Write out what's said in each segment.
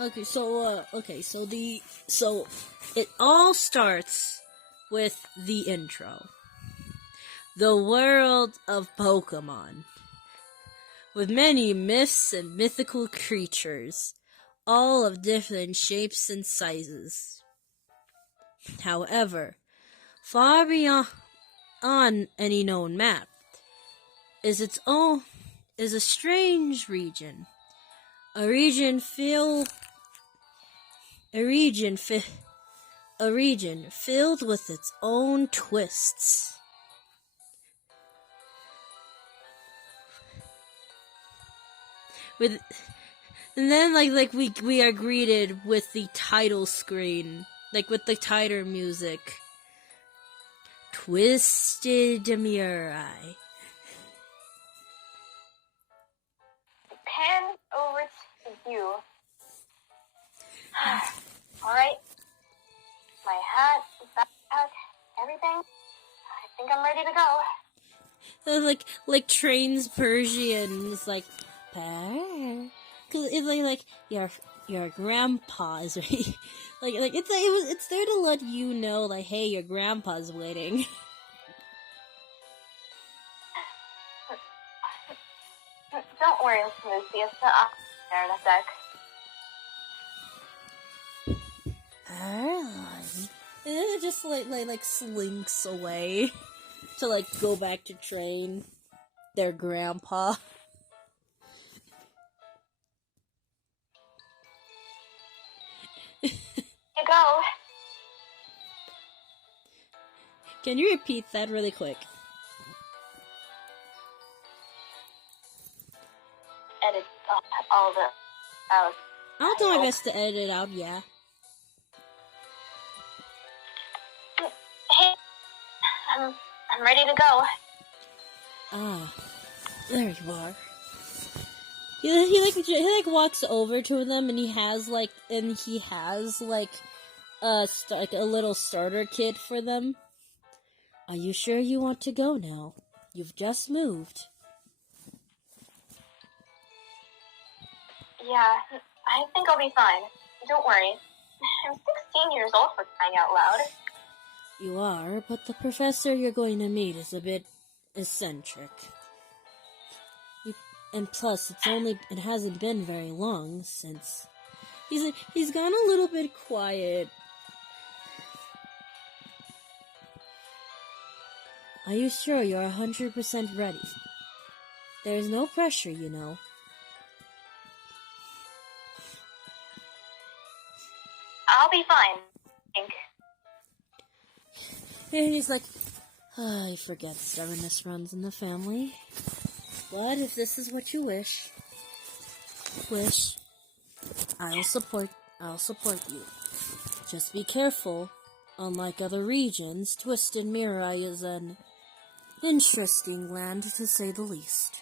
Okay, so it all starts with the intro. The world of Pokemon, with many myths and mythical creatures, all of different shapes and sizes. However, far beyond any known map is a strange region. A region filled with its own twists. And then we are greeted with the title screen, with the title music. Twisted Miri. Pan over to you. Alright. My hat, backpack, everything. I think I'm ready to go. Like trains Persians, like, cause it's like your grandpa is ready. It's there to let you know, like, hey, your grandpa's waiting. Don't worry, Lucius. I'll be there in a sec. And then it just like slinks away to go back to train their grandpa. You go. Can you repeat that really quick? Edit all the out. I'll do my best to edit it out, yeah. Hey, I'm ready to go. Ah, there you are. He walks over to them, and he has a little starter kit for them. Are you sure you want to go now? You've just moved. Yeah, I think I'll be fine. Don't worry. I'm 16 years old, for crying out loud. You are, but the professor you're going to meet is a bit eccentric. And plus, it hasn't been very long since he's gone a little bit quiet. Are you sure you're 100% ready? There's no pressure, you know. I'll be fine, I think. And he's like, I forget stubbornness runs in the family. But if this is what you wish, I'll support you. Just be careful. Unlike other regions, Twisted Miri is an interesting land, to say the least.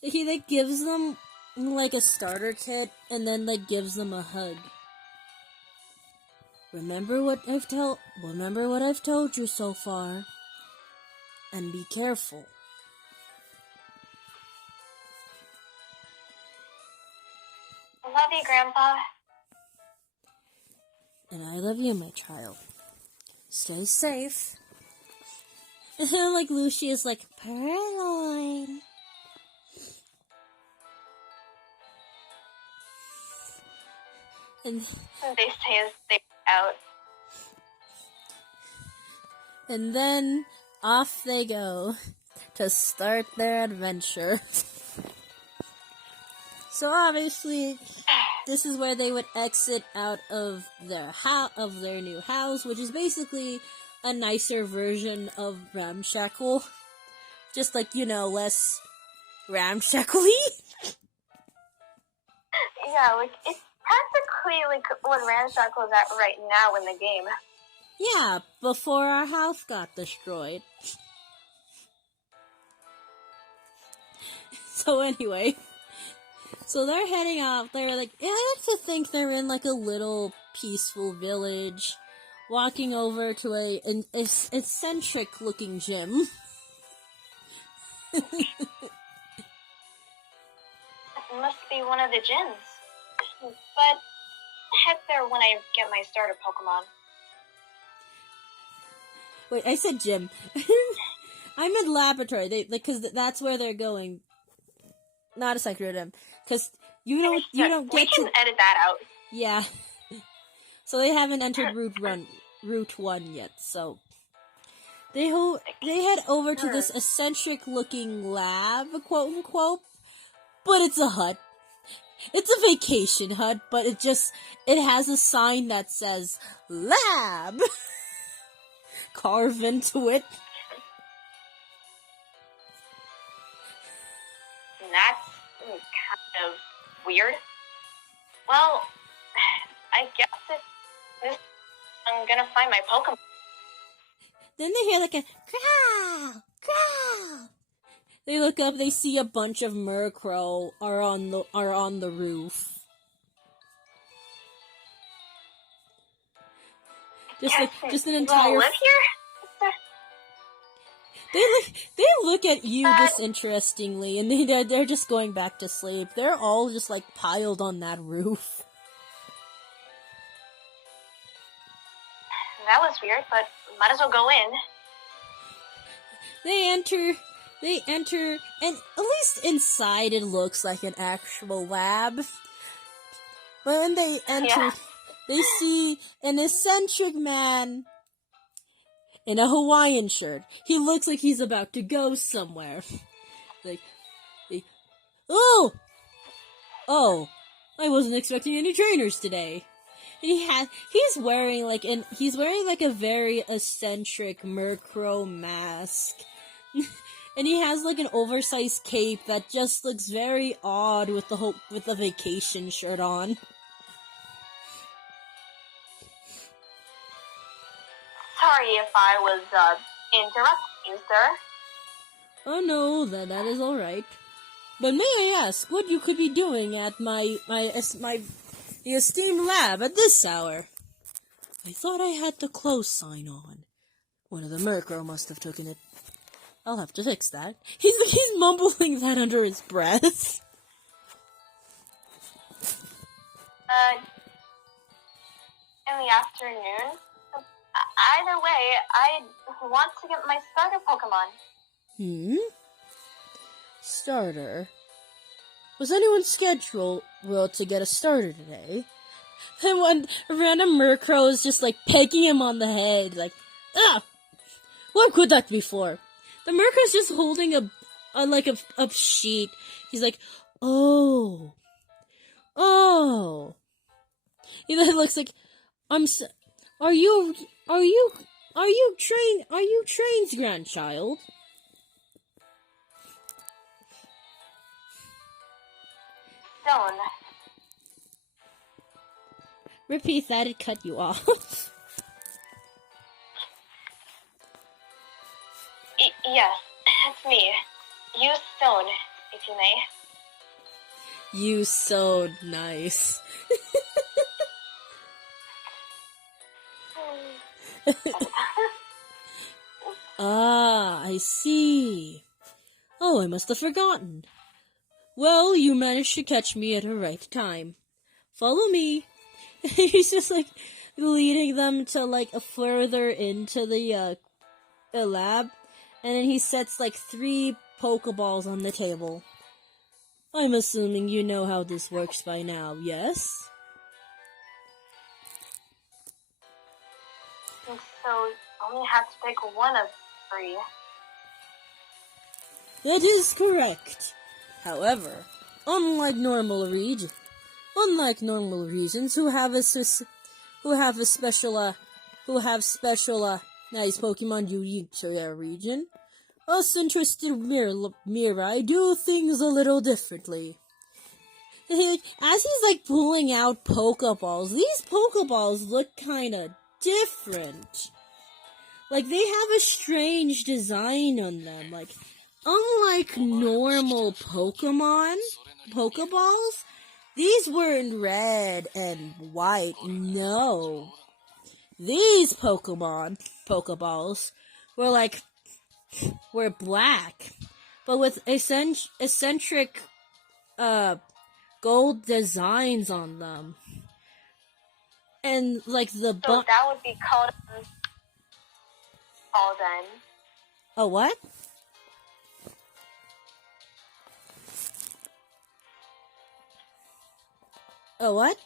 He gives them a starter kit, and then gives them a hug. Remember what I've told you so far, and be careful. I love you, Grandpa. And I love you, my child. Stay safe. And then, Lucius, Purloin. And they say as they out. And then off they go to start their adventure. So obviously, this is where they would exit out of their new house, which is basically a nicer version of Ramshackle. Just less ramshackly. Yeah, it's practically what Ramshackle is at right now in the game. Yeah, before our house got destroyed. So anyway, so they're heading off. They're I like to think they're in a little peaceful village, walking over to an eccentric looking gym. It must be one of the gyms. But head there when I get my starter Pokemon. Wait, I said gym. I meant laboratory. Because that's where they're going. Not a Psychodome. Because you don't get We can edit that out. Yeah. So they haven't entered Route 1 yet, so... They head over to this eccentric-looking lab, quote-unquote, but it's a hut. It's a vacation hut, but it has a sign that says, Lab! Carved into it. That's kind of weird. Well, I guess I'm gonna find my Pokemon. Then they hear like a crow, crow. They look up. They see a bunch of Murkrow are on the roof. Just an entire. You live here? They look at you disinterestingly, and they're just going back to sleep. They're all just like piled on that roof. That was weird, but might as well go in. They enter, and at least inside it looks like an actual lab. When they enter, they see an eccentric man in a Hawaiian shirt. He looks like he's about to go somewhere. Oh, I wasn't expecting any trainers today. And he's wearing like a very eccentric Murkrow mask. And he has like an oversized cape that just looks very odd with the vacation shirt on. Sorry if I was interrupting you, sir. Oh no, that is all right. But may I ask what you could be doing at the esteemed lab at this hour? I thought I had the close sign on. One of the Murkrow must have taken it. I'll have to fix that. He's mumbling that under his breath. In the afternoon? Either way, I want to get my starter Pokemon. Starter? Was anyone scheduled to get a starter today? And when a random Murkrow is just like pecking him on the head, like, what could that be for? The Murkrow's just holding a sheet. He's like, oh. He then looks like, are you Train's grandchild? Stone. Repeat that, it cut you off. Yes, that's me. Use Stone, if you may. You so nice. I see. Oh, I must have forgotten. Well, you managed to catch me at the right time. Follow me. He's just like leading them to like further into the lab, and then he sets like 3 Pokeballs on the table. I'm assuming you know how this works by now, yes? So you only have to pick one of 3. That is correct. However, unlike normal regions who have special nice Pokemon unique to their region, us interested Miri do things a little differently. And as he's like pulling out Pokeballs, these Pokeballs look kinda different. Like they have a strange design on them. Like, unlike normal Pokeballs, these weren't red and white. No. These Pokeballs were black, but with eccentric gold designs on them. And, like, So that would be called ball then. A what? A what?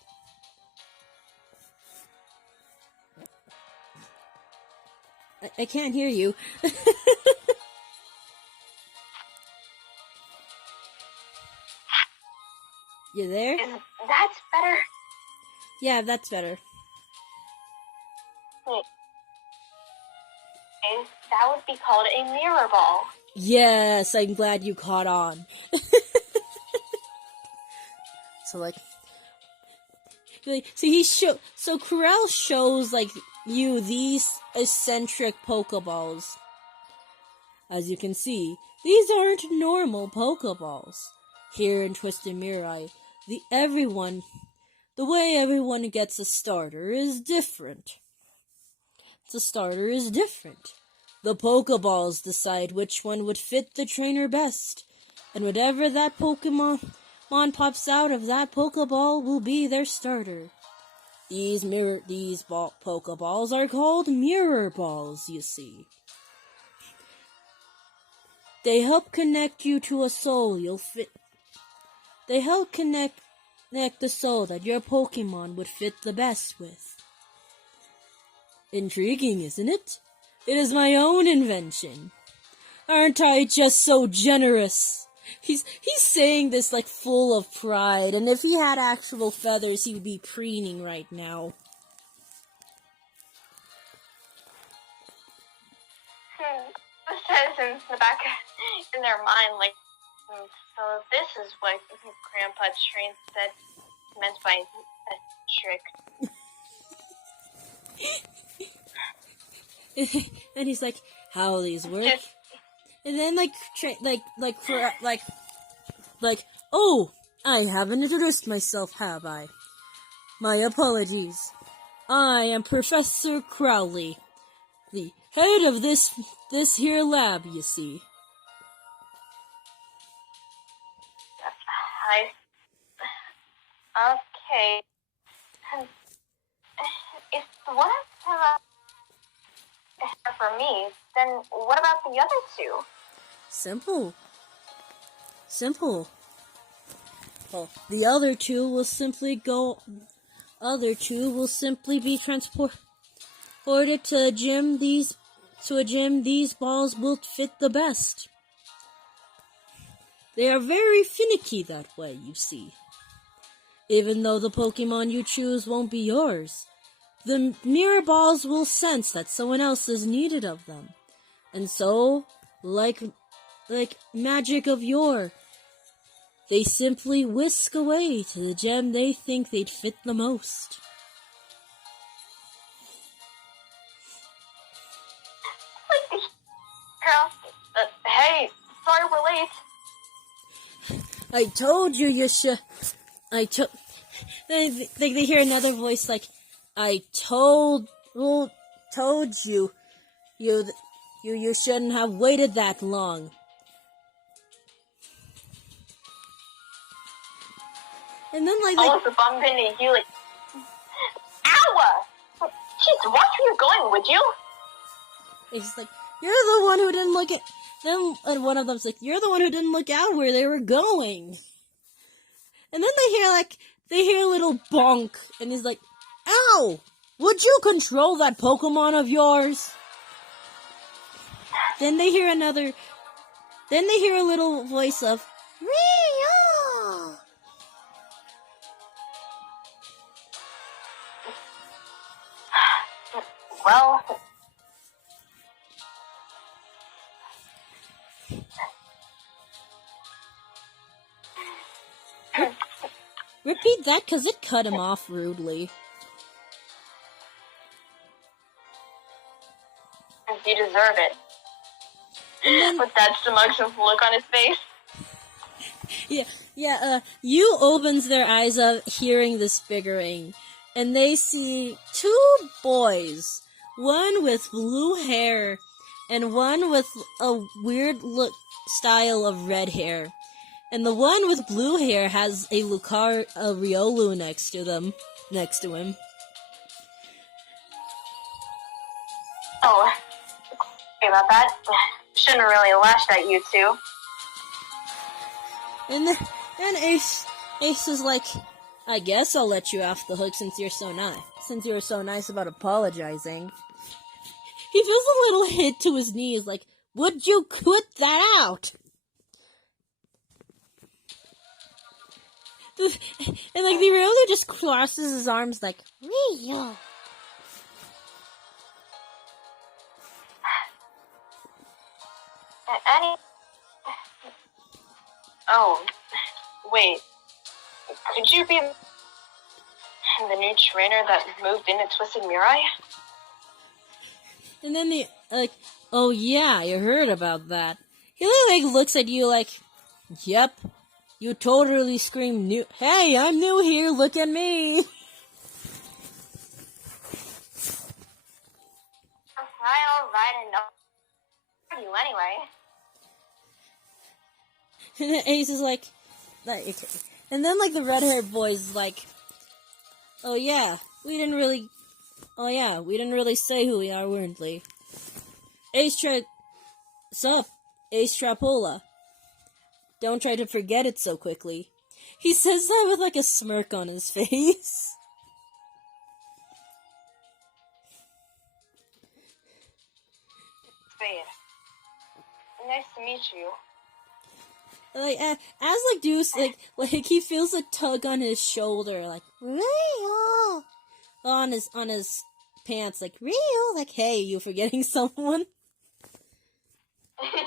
I can't hear you. You there? That's better. Yeah, that's better. Wait. That would be called a mirror ball. Yes, I'm glad you caught on. So so Corel shows like you these eccentric Pokeballs. As you can see, these aren't normal Pokeballs. Here in Twisted Mirai, the way everyone gets a starter is different. The starter is different. The Pokeballs decide which one would fit the trainer best, and whatever that Pokemon pops out of that Pokeball will be their starter. These Pokeballs are called mirror balls, you see. They help connect you to a soul They help connect the soul that your Pokemon would fit the best with. Intriguing, isn't it? It is my own invention. Aren't I just so generous? He's saying this like full of pride, and if he had actual feathers, he would be preening right now. It says in the back in their mind, like, so this is what Grandpa Train said meant by a trick. And he's like, how will these work? And then oh, I haven't introduced myself, have I? My apologies. I am Professor Crowley, the head of this here lab, you see. Okay. If one of them for me, then what about the other two? Simple. Well, the other two will simply be transported to a gym. These balls will fit the best. They are very finicky that way, you see. Even though the Pokemon you choose won't be yours, the mirror balls will sense that someone else is needed of them. And so, like magic of yore, they simply whisk away to the gem they think they'd fit the most. Girl, hey, sorry we're late. I told you you should. They hear another voice like, I told you shouldn't have waited that long. And then almost a bump into you, like, ow! Jeez, watch where you're going, would you? It's like, you're the one who didn't look at them. And one of them's like, you're the one who didn't look out where they were going. And then they hear a little bonk, and he's like, ow! Would you control that Pokemon of yours? Then they hear a little voice of, Rio! Well, repeat that, because it cut him off rudely. You deserve it. With that seductive look on his face. You opens their eyes up hearing this bickering, and they see two boys, one with blue hair and one with a weird style of red hair. And the one with blue hair has a Riolu next to him. Oh, sorry about that. Shouldn't have really lashed at you two. And Ace is like, I guess I'll let you off the hook since you're so nice. Since you were so nice about apologizing. He feels a little hit to his knees, like, would you quit that out? And like the Riolu just crosses his arms like, Rio. Oh, wait. Could you be the new trainer that moved into Twisted Mirai? And then oh yeah, I heard about that. He like looks at you like, yep, you totally scream new. Hey, I'm new here. Look at me. Alright, and no, you anyway. And then Ace is like, and then like the red-haired boy's like, oh yeah, we didn't really say who we are, weren't we? Ace Trapola. Don't try to forget it so quickly. He says that with like a smirk on his face. Spade. Nice to meet you. Like as like Deuce like he feels a tug on his shoulder, like Rio, on his pants, like Rio, like hey, you forgetting someone? Hey,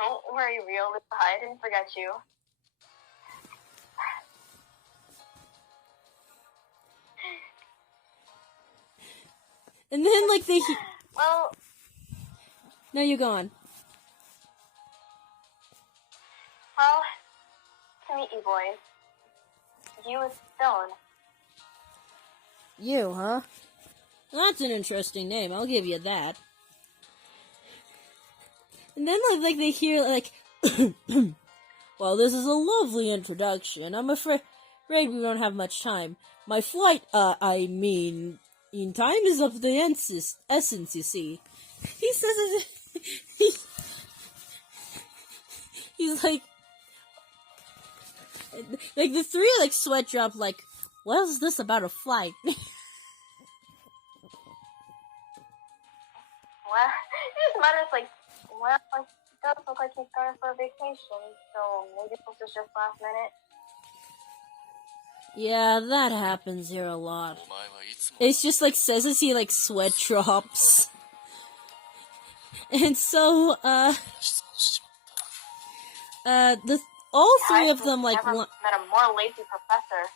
don't worry, Rio. I didn't forget you. And then like Well, no, you're gone. Well, to meet you boys. You and Stone. You, huh? That's an interesting name, I'll give you that. And then like they hear like well, this is a lovely introduction. I'm afraid we don't have much time. My flight, in time is of the essence, you see. He says it, he's like the three like sweat drop like, what is this about a flight? Well, his mother's like, well, it does look like he's going for a vacation, so maybe this was just last minute. Yeah, that happens here a lot. It's just like says as he like sweat drops. And so, all three of them like never met a more lazy professor.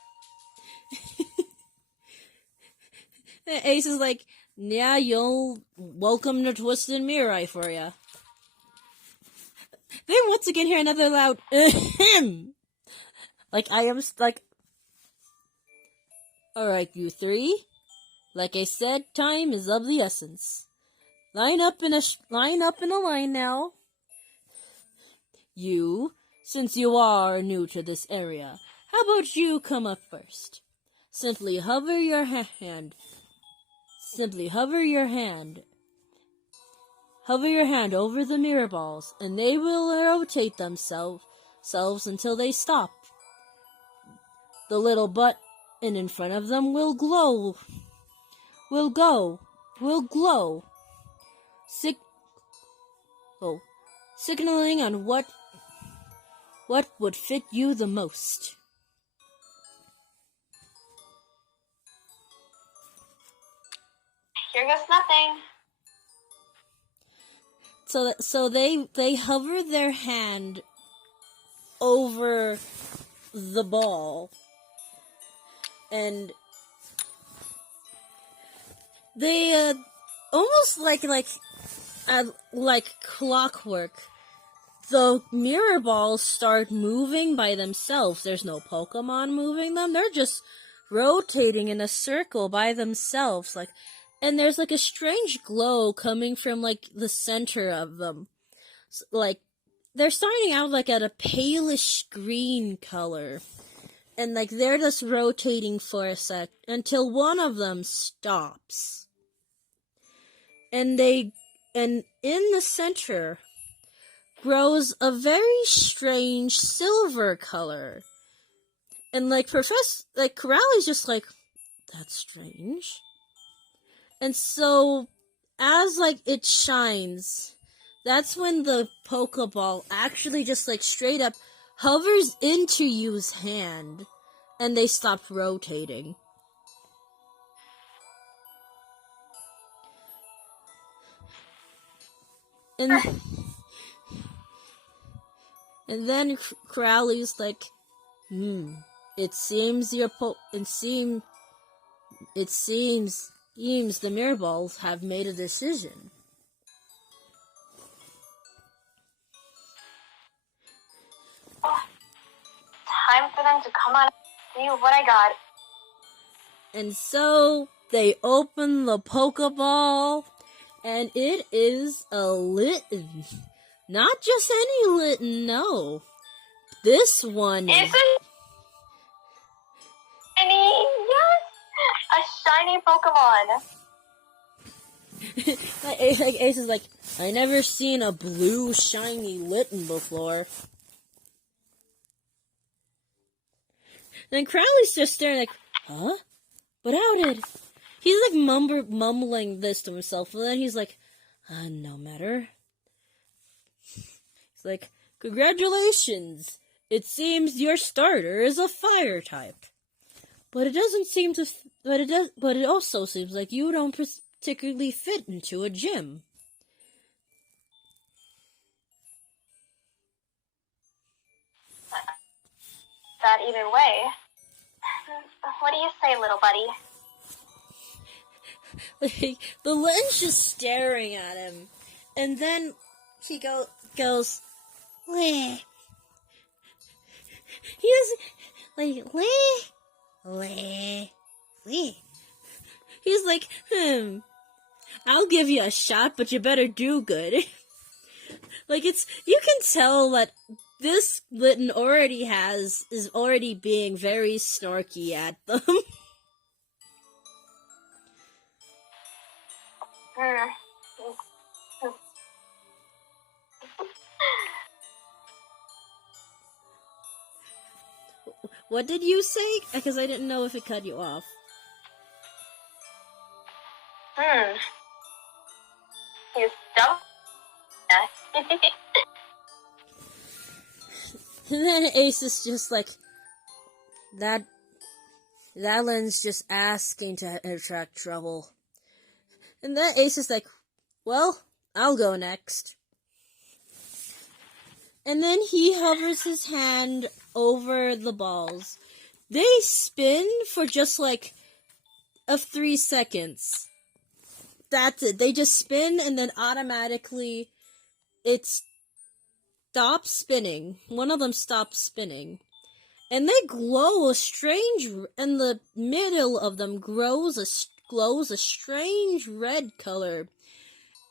Ace is like, yeah, you'll welcome to Twisted Mirai for ya. Then once again hear another loud ahem. Like I am like, all right, you three. Like I said, time is of the essence. Line up in a line now. You, since you are new to this area, how about you come up first? Simply hover your hand. Hover your hand over the mirror balls, and they will rotate themselves until they stop. The little button in front of them will glow. Signaling on what would fit you the most. Here goes nothing. So they hover their hand over the ball, and they almost like clockwork. The mirror balls start moving by themselves. There's no Pokemon moving them. They're just rotating in a circle by themselves, like, and there's like a strange glow coming from like the center of them, like they're starting out like at a palish green color. And like they're just rotating for a sec until one of them stops. And in the center grows a very strange silver color. And like Corrali's just like, that's strange. And so as like it shines, that's when the Pokeball actually just like straight up hovers into Yu's hand, and they stop rotating. And then Crowley's like, it seems the Mirror Balls have made a decision. Time for them to come on and see what I got. And so they open the Pokeball, and it is a Litten. Not just any Litten, no. This one is it shiny? Yes, a shiny Pokemon. like Ace is like, I never seen a blue shiny Litten before. And Crowley's just staring like, huh? But how did... He's like mumbling this to himself, and then he's like, no matter. He's like, congratulations! It seems your starter is a fire type. But it doesn't seem to... But it also seems like you don't particularly fit into a gym. That either way. What do you say, little buddy? Like, the Litten's just staring at him. And then he goes, Leh. He doesn't, like, Leh. He's like, I'll give you a shot, but you better do good. Like, you can tell that this Litten is already being very snarky at them. What did you say? Because I didn't know if it cut you off. He's dumb. And then Ace is just like, that Lynn's just asking to attract trouble. And then Ace is like, well, I'll go next. And then he hovers his hand over the balls. They spin for just like 3 seconds. That's it. They just spin and then automatically it stops spinning. One of them stops spinning. And they glow in the middle of them glows a strange red color.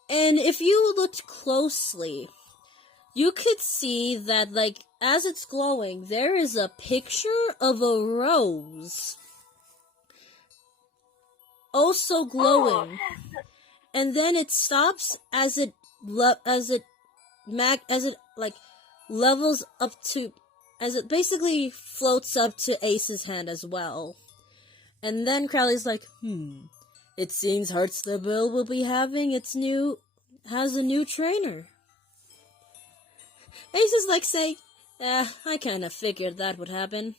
And if you looked closely, you could see that, like, as it's glowing, there is a picture of a rose also glowing. Oh. And then it stops as it levels up to, as it basically floats up to Ace's hand as well. And then Crowley's like, it seems Heartstable will be having has a new trainer. Ace is like saying, I kinda figured that would happen.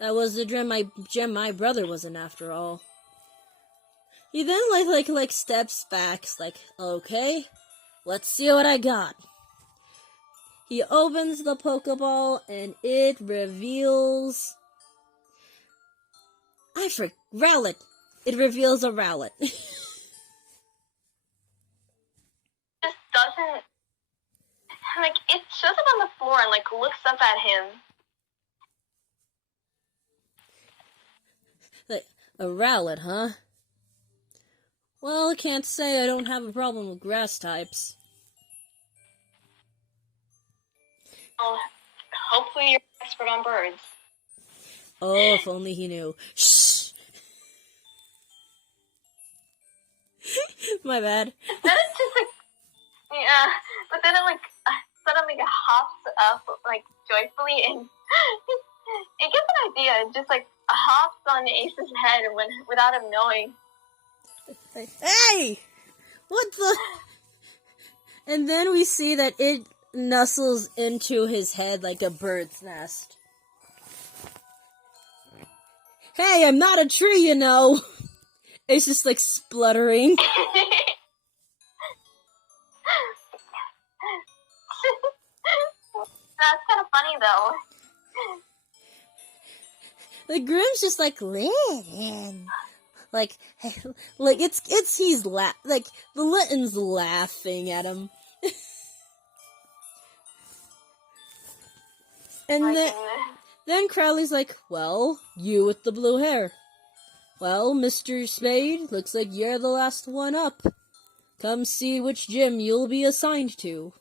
That was the gem my brother was in after all. He then like steps back, like, okay, let's see what I got. He opens the Pokeball and it reveals Rowlet. It reveals a Rowlet. Just doesn't, like, it shows up on the floor and, like, looks up at him. Like, a Rowlet, huh? Well, I can't say I don't have a problem with grass types. Well, hopefully you're an expert on birds. Oh, if only he knew. Shh! My bad. Then it just like, yeah, but then it like suddenly hops up like joyfully and it gets an idea. It just like hops on Ace's head without him knowing. Hey! What the? And then we see that it nuzzles into his head like a bird's nest. Hey, I'm not a tree, you know! It's just like spluttering. That's kind of funny though. The groom's just like, Litten. Like he's like, the Litten's laughing at him. And then Crowley's like, well, you with the blue hair. Well, Mr. Spade, looks like you're the last one up. Come see which gym you'll be assigned to.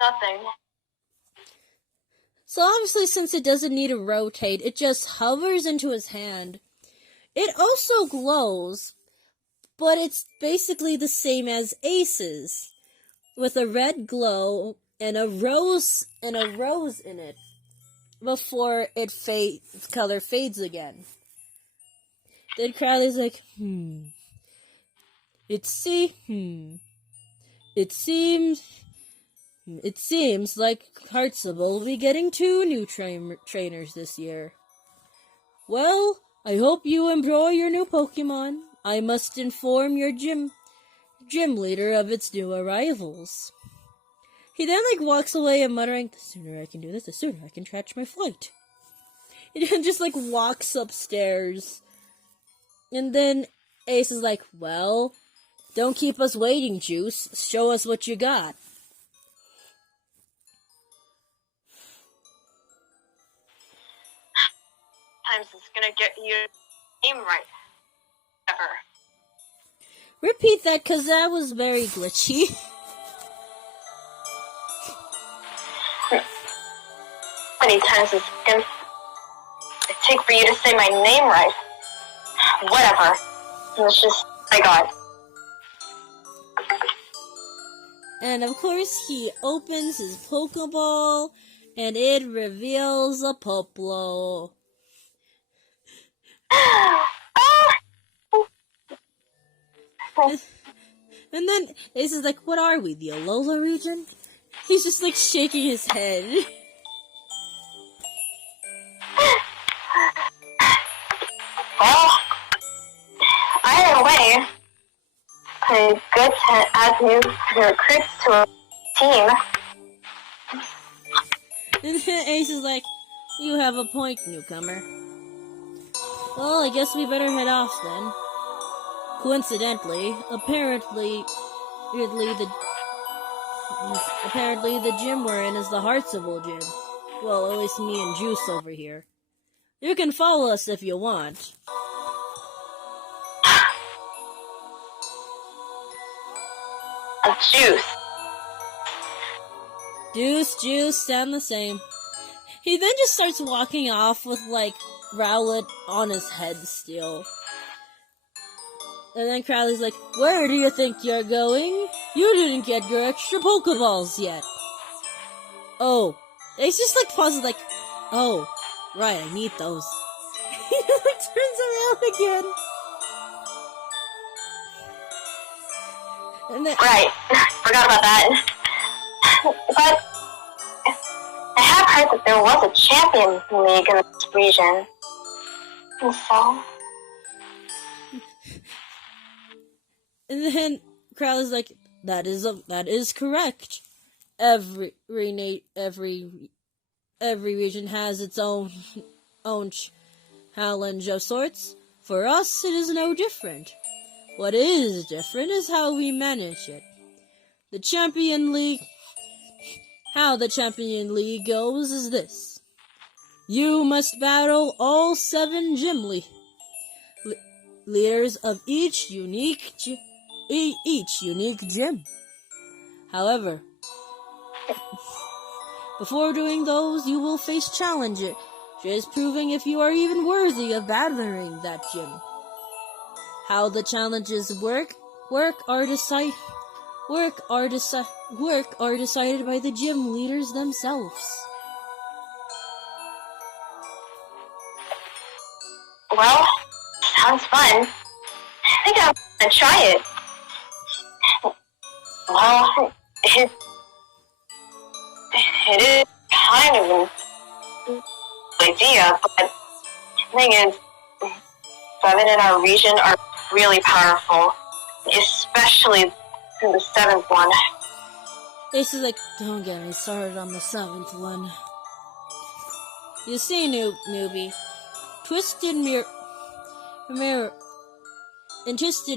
Nothing. So obviously, since it doesn't need to rotate, it just hovers into his hand. It also glows, but it's basically the same as Ace's, with a red glow and a rose in it before color fades again. Then Crowley's like, It seems like Heartsable will be getting 2 new trainers this year. Well, I hope you enjoy your new Pokemon. I must inform your gym leader of its new arrivals. He then walks away and muttering, the sooner I can do this, the sooner I can catch my flight. He just walks upstairs. And then Ace is like, well, don't keep us waiting, Juice. Show us what you got. Times it's gonna get your name right. Ever. Repeat that, cause that was very glitchy. How many times it's gonna take for you to say my name right? Whatever. It's just, my God. And of course, he opens his Pokeball, and it reveals a Poplo. And then Ace is like, what are we, the Alola region? He's just shaking his head. Well, either way, it's good to add new recruits to a team. And then Ace is like, you have a point, newcomer. Well, I guess we better head off then. Coincidentally, apparently the gym we're in is the Heartsable gym. Well, at least me and Juice over here. You can follow us if you want. Juice, sound the same. He then just starts walking off with, Rowlet on his head still. And then Crowley's like, where do you think you're going? You didn't get your extra Pokeballs yet. Oh. It's just pauses oh, right, I need those. He turns around again. And then, right, forgot about that. But I have heard that there was a champion league in this region. And so? And then Crowley's like, that is correct. Every region has its own challenge of sorts. For us, it is no different. What is different is how we manage it. How the Champion League goes is this. You must battle all 7 gym leaders of each unique each unique gym. However, before doing those, you will face challenges, proving if you are even worthy of battling that gym. How the challenges work are decided by the gym leaders themselves. Well, sounds fun. I think I'm gonna try it. Well, it is kind of an idea, but the thing is, 7 in our region are really powerful, especially the 7th one. Ace is like, don't get me started on the 7th one. You see, newbie, Twisted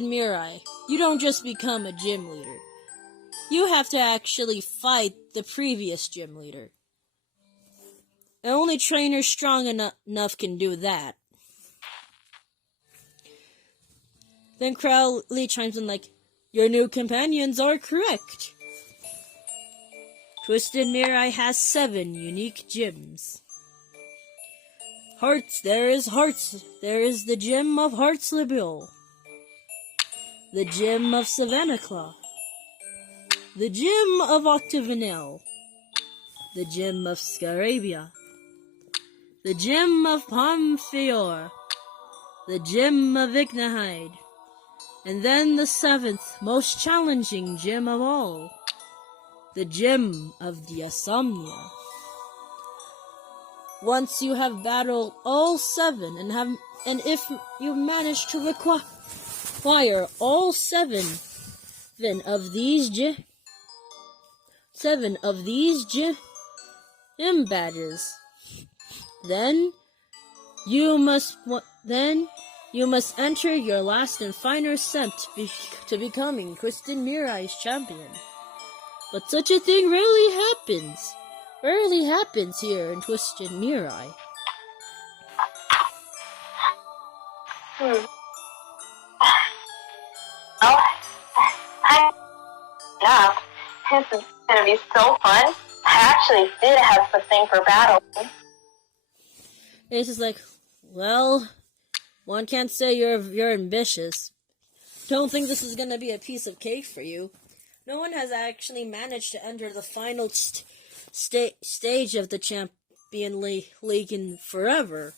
Mirai, you don't just become a gym leader. You have to actually fight the previous gym leader. And only trainers strong enough can do that. Then Crowley chimes in like, your new companions are correct. Twisted Mirai has 7 unique gyms. There is the gym of Heartslebille, the gym of Savannah Claw, the gym of Octavanel, the gym of Scarabia, the gym of Pomfeor, the gym of Ignahide, and then the 7th most challenging gym of all, the gym of Diasomnia. Once you have battled all 7 and if you manage to acquire all 7 of these gym badges, then you must enter your last and final attempt to becoming Twisted Mirai's champion. But such a thing rarely happens here in Twisted Mirai. Well, this is gonna be so fun. I actually did have something for battle. Ace is like, well, one can't say you're ambitious. Don't think this is gonna be a piece of cake for you. No one has actually managed to enter the final stage of the Champion League in forever.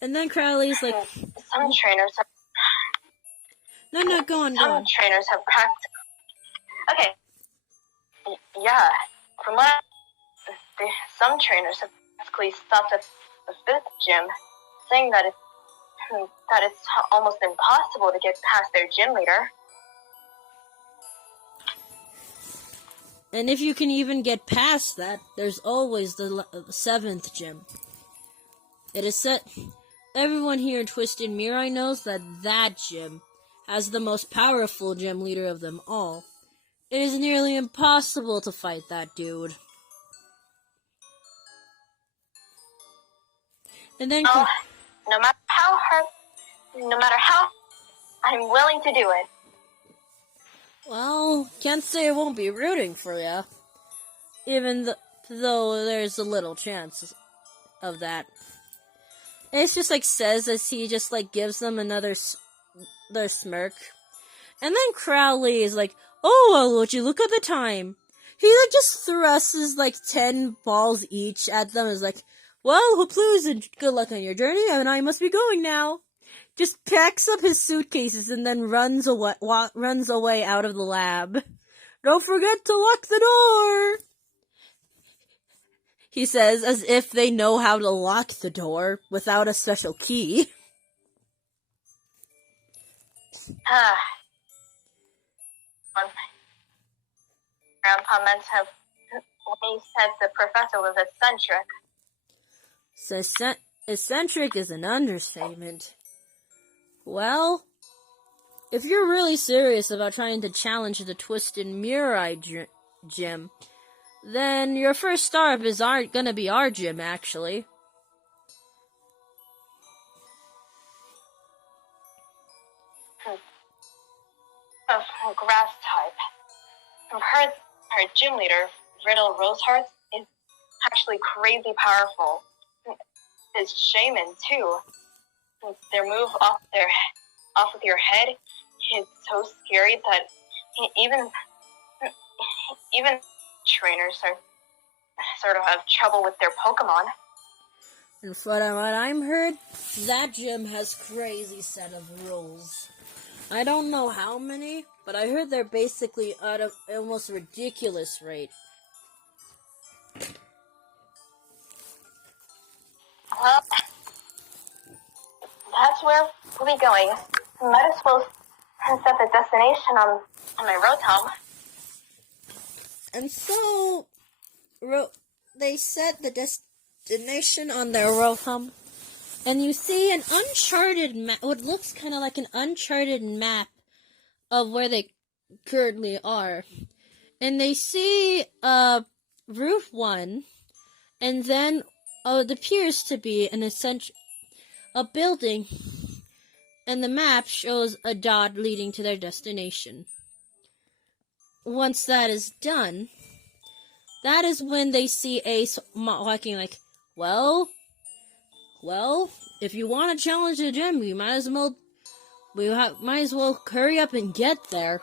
And then Crowley's like, some trainers have... No, go on. Some trainers have practiced... Okay. Yeah. From what some trainers have practically stopped at the 5th gym, saying that it's almost impossible to get past their gym leader. And if you can even get past that, there's always the 7th gym. It is said, everyone here in Twisted Mirai knows that gym has the most powerful gym leader of them all. It is nearly impossible to fight that dude. And then... no matter how hard, I'm willing to do it. Well, can't say I won't be rooting for you. Even though there's a little chance of that. Ace just says as he just gives them another smirk. And then Crowley is like, oh, well, would you look at the time? He just thrusts 10 balls each at them. Is like, well, please and good luck on your journey, and I must be going now. Just packs up his suitcases and then runs away out of the lab. Don't forget to lock the door, he says, as if they know how to lock the door without a special key. Grandpa meant to have when he said the professor was eccentric. So eccentric is an understatement. Well, if you're really serious about trying to challenge the Twisted Mirai gym, then your first stop is gonna be our gym, actually. of grass type. I've heard our gym leader, Riddle Roseheart, is actually crazy powerful. His shaman too. Their move off of your head is so scary that even trainers are sort of have trouble with their Pokemon. And from what I'm heard, that gym has crazy set of rules. I don't know how many, but I heard they're basically at an almost ridiculous rate. Well, that's where we'll be going. Might as well set the destination on my road home. And so, they set the destination on their road home. And you see an uncharted map, what looks kind of like an uncharted map of where they currently are. And they see Route 1, and then it appears to be a building, and the map shows a dot leading to their destination. Once that is done, that is when they see Ace walking like, well, if you want to challenge the gym, we might as well hurry up and get there.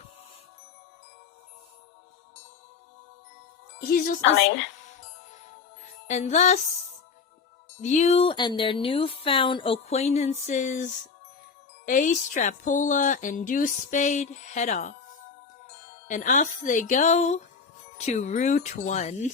He's just coming. And thus, you and their newfound acquaintances, Ace, Trapola, and Deuce Spade, head off. And off they go to Route 1.